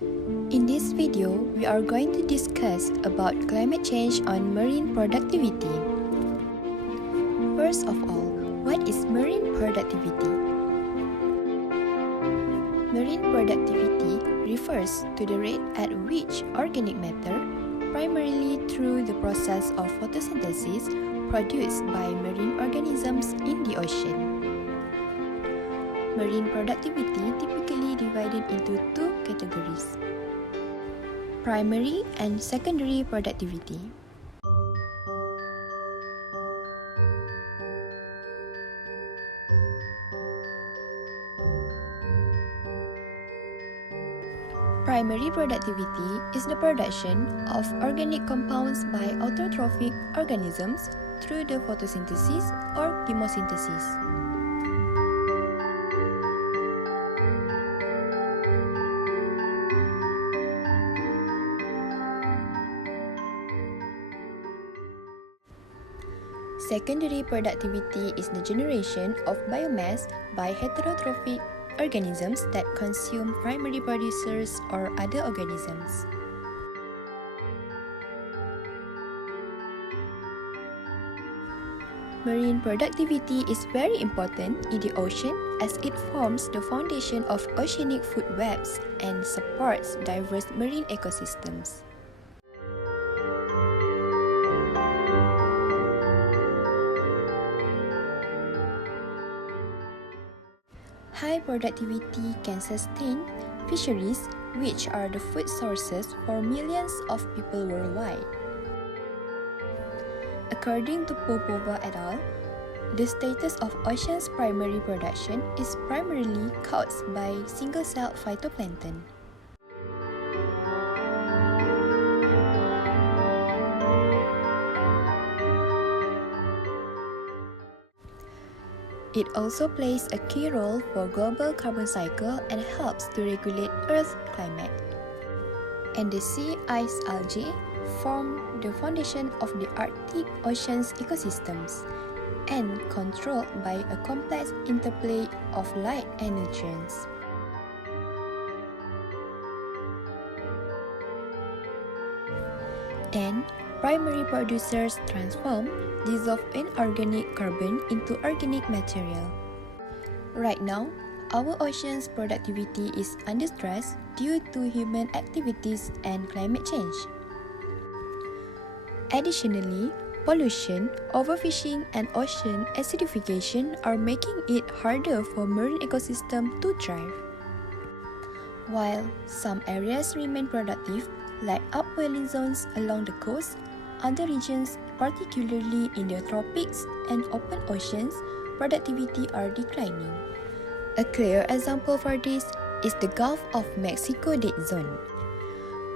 In this video, we are going to discuss about climate change on marine productivity. First of all, what is marine productivity? Marine productivity refers to the rate at which organic matter, primarily through the process of photosynthesis, produced by marine organisms in the ocean. Marine productivity typically divided into two categories: primary and secondary productivity. Primary productivity is the production of organic compounds by autotrophic organisms through the photosynthesis or chemosynthesis. Secondary productivity is the generation of biomass by heterotrophic organisms that consume primary producers or other organisms. Marine productivity is very important in the ocean as it forms the foundation of oceanic food webs and supports diverse marine ecosystems. High productivity can sustain fisheries, which are the food sources for millions of people worldwide. According to Popova et al., the status of ocean's primary production is primarily caused by single-celled phytoplankton. It also plays a key role for global carbon cycle and helps to regulate Earth's climate. And the sea ice algae form the foundation of the Arctic Ocean's ecosystems and controlled by a complex interplay of light and nutrients. Then, primary producers transform dissolved inorganic carbon into organic material. Right now, our ocean's productivity is under stress due to human activities and climate change. Additionally, pollution, overfishing, and ocean acidification are making it harder for marine ecosystem to thrive. While some areas remain productive, like upwelling zones along the coast, other regions, particularly in the tropics and open oceans, productivity are declining. A clear example for this is the Gulf of Mexico dead zone,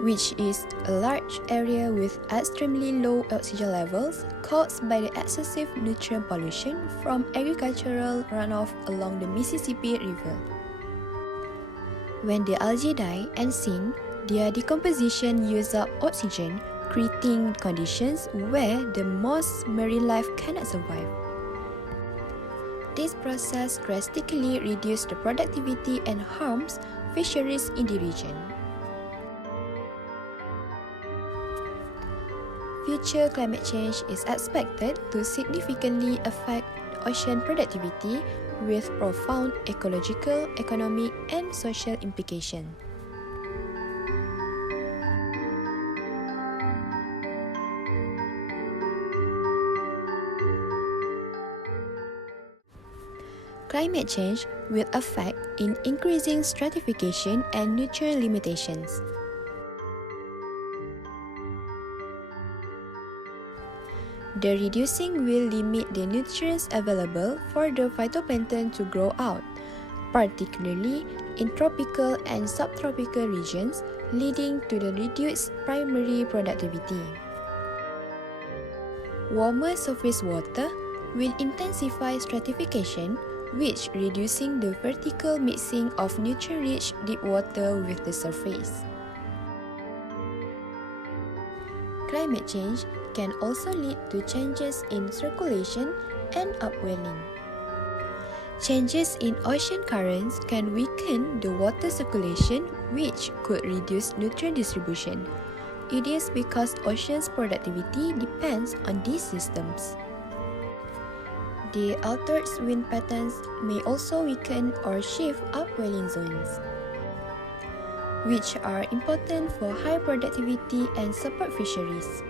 which is a large area with extremely low oxygen levels caused by the excessive nutrient pollution from agricultural runoff along the Mississippi River. When the algae die and sink, their decomposition uses up oxygen, creating conditions where the most marine life cannot survive. This process drastically reduces the productivity and harms fisheries in the region. Future climate change is expected to significantly affect ocean productivity with profound ecological, economic, and social implications. Climate change will affect in increasing stratification and nutrient limitations. The reducing will limit the nutrients available for the phytoplankton to grow out, particularly in tropical and subtropical regions, leading to the reduced primary productivity. Warmer surface water will intensify stratification, which reducing the vertical mixing of nutrient-rich deep water with the surface. Climate change can also lead to changes in circulation and upwelling. Changes in ocean currents can weaken the water circulation, which could reduce nutrient distribution. It is because oceans' productivity depends on these systems. The altered wind patterns may also weaken or shift upwelling zones, which are important for high productivity and support fisheries.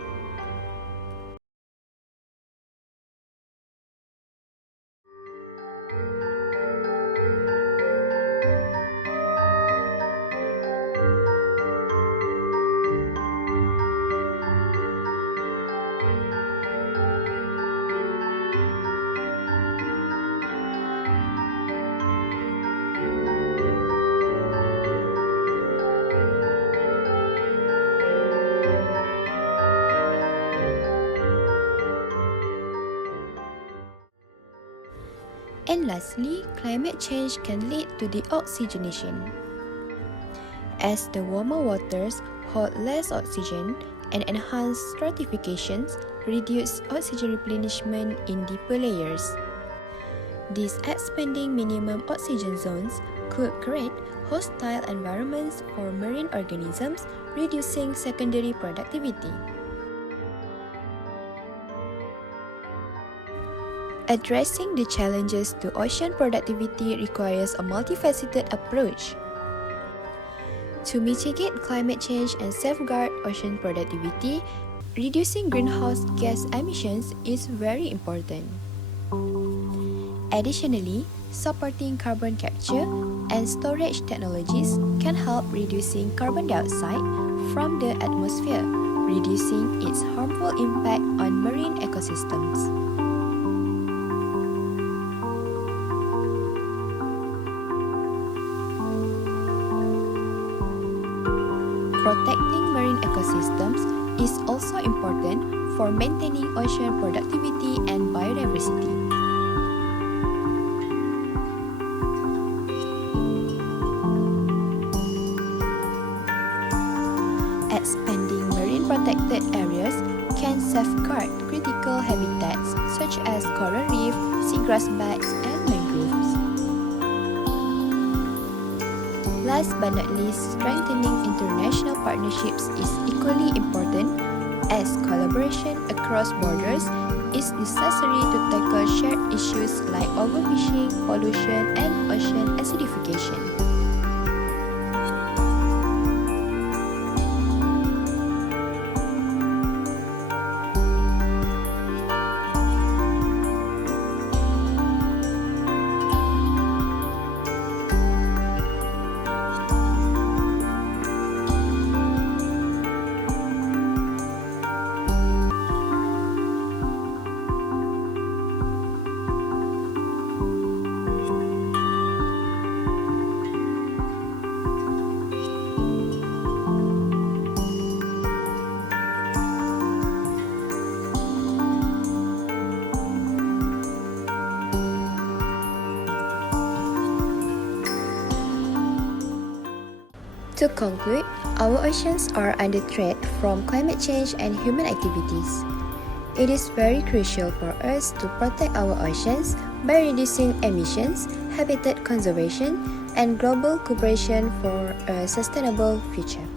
And lastly, climate change can lead to deoxygenation. As the warmer waters hold less oxygen and enhanced stratifications reduce oxygen replenishment in deeper layers. These expanding minimum oxygen zones could create hostile environments for marine organisms, reducing secondary productivity. Addressing the challenges to ocean productivity requires a multifaceted approach. To mitigate climate change and safeguard ocean productivity, reducing greenhouse gas emissions is very important. Additionally, supporting carbon capture and storage technologies can help reducing carbon dioxide from the atmosphere, reducing its harmful impact on marine ecosystems. Protecting marine ecosystems is also important for maintaining ocean productivity and biodiversity. Expanding marine protected areas can safeguard critical habitats such as coral reef, seagrass beds, and mangroves. Last but not least, strengthening international partnerships is equally important as collaboration across borders is necessary to tackle shared issues like overfishing, pollution, and ocean acidification. To conclude, our oceans are under threat from climate change and human activities. It is very crucial for us to protect our oceans by reducing emissions, habitat conservation, and global cooperation for a sustainable future.